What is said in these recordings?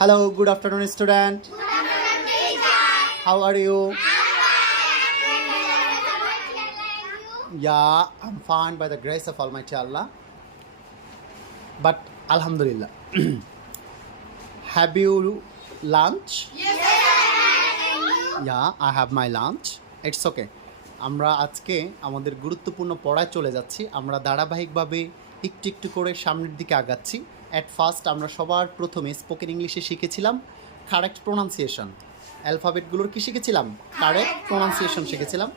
Hello, good afternoon, student. Good afternoon, teacher. How are you? I'm Yeah, I'm fine by the grace of Almighty Allah. But Alhamdulillah. Have you lunch? Yes, sir. Yeah, I have my lunch. It's okay. আমরা আজকে আমাদের গুরুত্বপূর্ণ পড়ায় চলে যাচ্ছি। আমরা ধারাবাহিকভাবে একটু একটু করে সামনের দিকে আগাচ্ছি। অ্যাট ফার্স্ট আমরা সবার প্রথমে স্পোকেন ইংলিশে শিখেছিলাম কারেক্ট প্রোনাউন্সিয়েশন। অ্যালফাবেটগুলোর কি শিখেছিলাম? কারেক্ট প্রোনাউন্সিয়েশন শিখেছিলাম।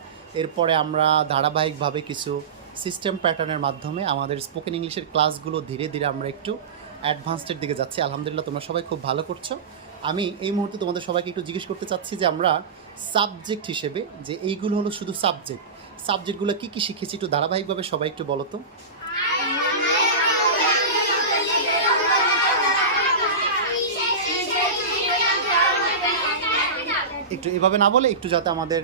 এরপরে আমরা ধারাবাহিকভাবে কিছু সিস্টেম প্যাটার্নের মাধ্যমে আমাদের স্পোকেন ইংলিশের ক্লাসগুলো ধীরে ধীরে আমরা একটু অ্যাডভান্সডের দিকে যাচ্ছি। আলহামদুলিল্লাহ, তোমরা সবাই খুব ভালো করছো। আমি এই মুহূর্তে তোমাদের সবাইকে একটু জিজ্ঞেস করতে চাচ্ছি যে আমরা সাবজেক্ট হিসেবে যে এইগুলো হলো শুধু সাবজেক্টগুলো কী কী শিখেছি একটু ধারাবাহিকভাবে সবাই একটু বলো তো। একটু এভাবে না বলে একটু যাতে আমাদের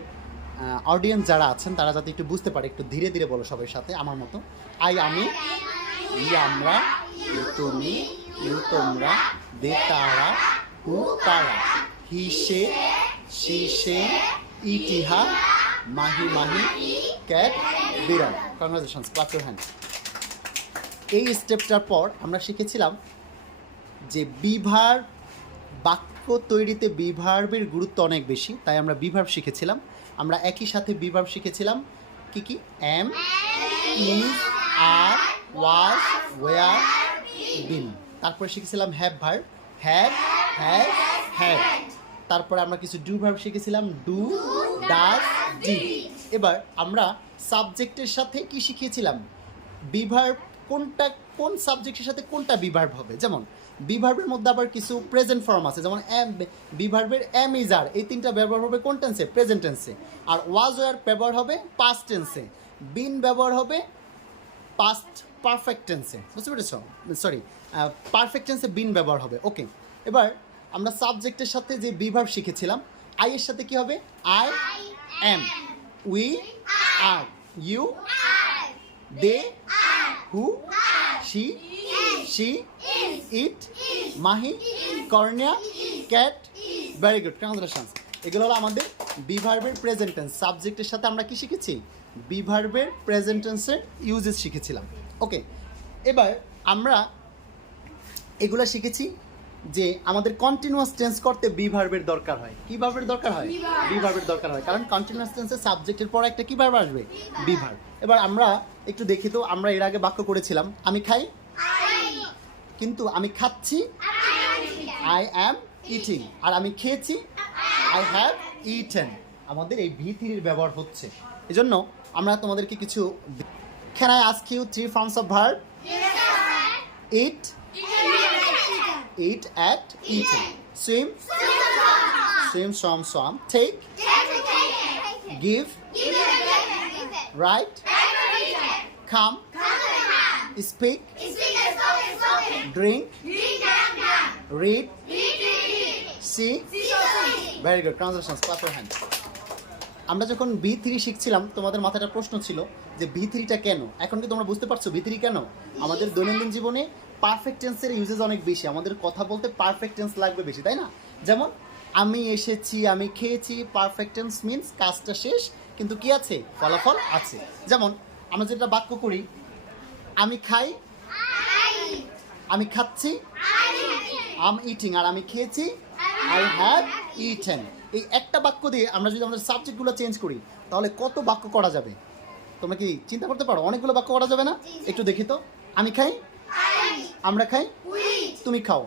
অডিয়েন্স যারা আছেন তারা যাতে একটু বুঝতে পারে একটু ধীরে ধীরে বলো সবার সাথে আমার মতো। আমি, ই আমরা, ইউ তুমি, ইউ তোমরা, দে তারা, হু তারা, হি সে, শি সে, ইতিহা, মাহি মাহি, ক্যাট বিড়াল। Congratulations, clap your hand. এই স্টেপটার পর আমরা শিখেছিলাম যে বিভার বাক্য তৈরিতে বিভার্বের গুরুত্ব অনেক বেশি, তাই আমরা বিভার্ব শিখেছিলাম। আমরা একই সাথে বিভার্ব শিখেছিলাম কি কি? Am, is, are, was, were, been. তারপরে শিখেছিলাম have verb, have, have, have. তারপরে আমরা কিছু ডু ভার্ব শিখেছিলাম, ডু, ডাজ, ডিড। এবার আমরা সাবজেক্টের সাথে কি শিখিয়েছিলাম? বিভার্ব কোন সাবজেক্টের সাথে কোনটা বিভার্ব হবে। যেমন বিভার্বের মধ্যে আবার কিছু প্রেজেন্ট ফর্ম আছে, যেমন বিভার্বের এম ইজ আর, এই তিনটা ব্যবহার হবে কোন টেন্সে? প্রেজেন্ট টেন্সে। আর ওয়াজ ওয়ার ব্যবহার হবে পাস্ট টেন্সে। বিন ব্যবহার হবে পাস্ট পারফেক্ট টেন্সে। বুঝতে পেরেছ? সরি, পারফেক্ট টেন্সে বিন ব্যবহার হবে। ওকে, এবার আমরা সাবজেক্টের সাথে যে বিভার্ব শিখেছিলাম, আই এর সাথে কি হবে? I am, we are, you, they, who, she, she, it, মাহি, কর্নিয়া, ক্যাট। Very good, congratulations. এগুলো হলো আমাদের বিভার্বের প্রেজেন্ট টেন্স। সাবজেক্টের সাথে আমরা কি শিখেছি? বিভার্বের প্রেজেন্ট টেন্সের ইউজেস শিখেছিলাম। ওকে, এবার আমরা এগুলো শিখেছি যে আমাদের কন্টিনিউয়াস টেন্স করতে বিভার্বের দরকার হয়। কি ভার্বের দরকার হয়? বিভার্বের দরকার হয়, কারণ কন্টিনিউয়াস টেন্সে সাবজেক্টের পর একটা কি ভার্ব আসবে? বিভার্ব। এবার আমরা একটু দেখি তো, আমরা এর আগে বাক্য করেছিলাম আমি খাই, কিন্তু আমি খাচ্ছি, আই অ্যাম ইটিং। আর আমি খেয়েছি, আই হ্যাভ ইটেন। আমাদের এই ভি3 ব্যবহার হচ্ছে। এজন্য আমরা তোমাদেরকে কিছু, can I ask you 3 forms of verb? Eat, eat, act, eaten. Swim, swim, swam, take, give, write, come, speak, drink, read, see. Very good. Translations. Clap your hands. আমরা যখন B3 শিখছিলাম তোমাদের মাথায় একটা প্রশ্ন ছিল যে B3টা কেন? এখন কি তোমরা বুঝতে পারছো B3 কেন? আমাদের দৈনন্দিন জীবনে পারফেক্ট টেন্সের ইউজেস অনেক বেশি, আমাদের কথা বলতে পারফেক্ট টেন্স লাগবে বেশি, তাই না? যেমন আমি এসেছি, আমি খেয়েছি, পারফেক্ট টেন্স মিন্স কাজটা শেষ কিন্তু কি আছে? ফলাফল আছে। যেমন আমরা যেটা বাক্য করি, আমি খাই, আমি খাচ্ছি, আম ইটিং, আর আমি খেয়েছি, আই হ্যাভ ইটেন। এই একটা বাক্য দিয়ে আমরা যদি আমাদের সাবজেক্টগুলো চেঞ্জ করি তাহলে কত বাক্য করা যাবে? তোমরা কি চিন্তা করতে পারো? অনেকগুলো বাক্য করা যাবে না? একটু দেখি তো। আমি খাই, আমরা খাই, তুমি খাও,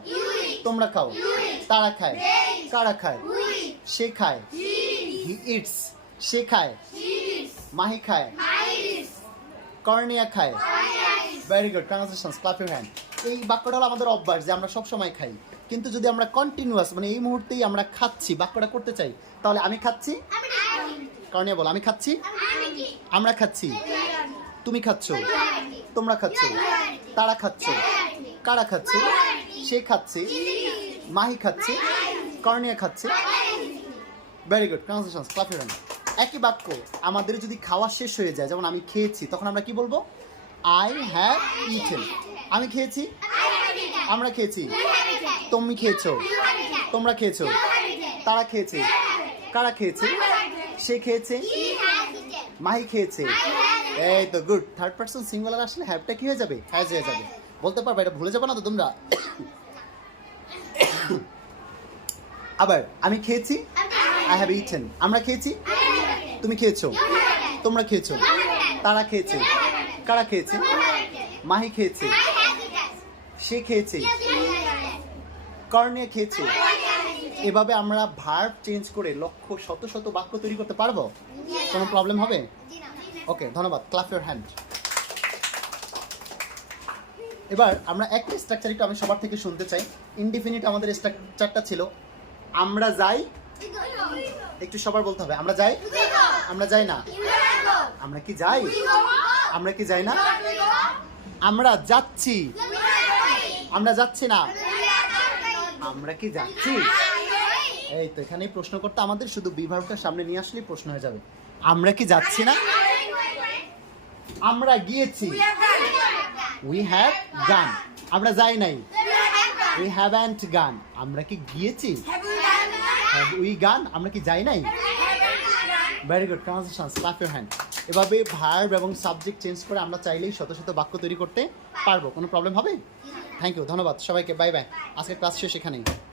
তোমরা খাও, তারা খায়, কারা খায়, সে খায়, হি ইটস, সে খায়, মাহি খায়, কর্নিয়া খায়। Very good, congratulations, clap your hand. এই বাক্যটা হলো আমাদের অভ্যাস যে আমরা সবসময় খাই, কিন্তু যদি আমরা কন্টিনিউয়াস মানে এই মুহূর্তেই আমরা খাচ্ছি বাক্যটা করতে চাই তাহলে আমি খাচ্ছি, কর্নিয়া বলো, আমি খাচ্ছি, আমরা খাচ্ছি, তুমি খাচ্ছ, তোমরা খাচ্ছ, তারা খাচ্ছে, কারা খাচ্ছে, সে খাচ্ছে, মাহি খাচ্ছে, কর্নিয়া খাচ্ছে। Very good, congratulations, clap your hand. একই বাক্য আমাদের যদি খাওয়া শেষ হয়ে যায়, যেমন আমি খেয়েছি, তখন আমরা কি বলবো? I have eaten. আমি খেয়েছি, আমরা খেয়েছি, তুমি খেয়েছো, তোমরা খেয়েছো, তারা খেয়েছে, কারা খেয়েছে, সে খেয়েছে, মাহি খেয়েছে। এই তো গুড। থার্ড পারসন সিঙ্গুলার আসলে হ্যাভটা কি হয়ে যাবে? হ্যাজ হয়ে যাবে। বলতে পারবে, এটা ভুলে যাবে না তো তোমরা। আবার আমি খেয়েছি, আই হ্যাভ ইটেন। আমরা খেয়েছি, তুমি খেয়েছো, তোমরা খেয়েছো, তারা খেয়েছে, কারা খেয়েছে, মাহি খেয়েছে, সে খেয়েছে, কর্ণে খেয়েছে। এভাবে আমরা ভার্ব চেঞ্জ করে লক্ষ শত শত বাক্য তৈরি করতে পারবো। কোনো প্রবলেম হবে? ওকে, ধন্যবাদ। Clap your hand. এবার আমরা একটা স্ট্রাকচার একটু আমি সবার থেকে শুনতে চাই। ইনডিফিনিট আমাদের স্ট্রাকচারটা ছিল আমরা যাই, একটু সবার বলতে হবে। আমরা যাই, আমরা যাই না, আমরা কি যাই, আমরা কি যাই না, আমরা যাচ্ছি, আমরা যাচ্ছি না, আমরা কি যাচ্ছি। এই তো এখানেই প্রশ্ন করতে আমাদের শুধু বিভাগটা সামনে নিয়ে আসলেই প্রশ্ন হয়ে যাবে। আমরা কি যাচ্ছি না, আমরা গিয়েছি, উই হ্যাভ গান। আমরা যাই নাই, উই হ্যাভন্ট গান। আমরা কি গিয়েছি, হ্যাভ উই গান। আমরা কি যাই নাই। Very good, translation. Clap your hand. এভাবে ভার্ব এবং সাবজেক্ট চেঞ্জ করে আমরা চাইলেই শত শত বাক্য তৈরি করতে পারবো। কোনো প্রবলেম হবে? থ্যাংক ইউ, ধন্যবাদ সবাইকে। Bye bye. আজকের ক্লাস শেষ এখানেই।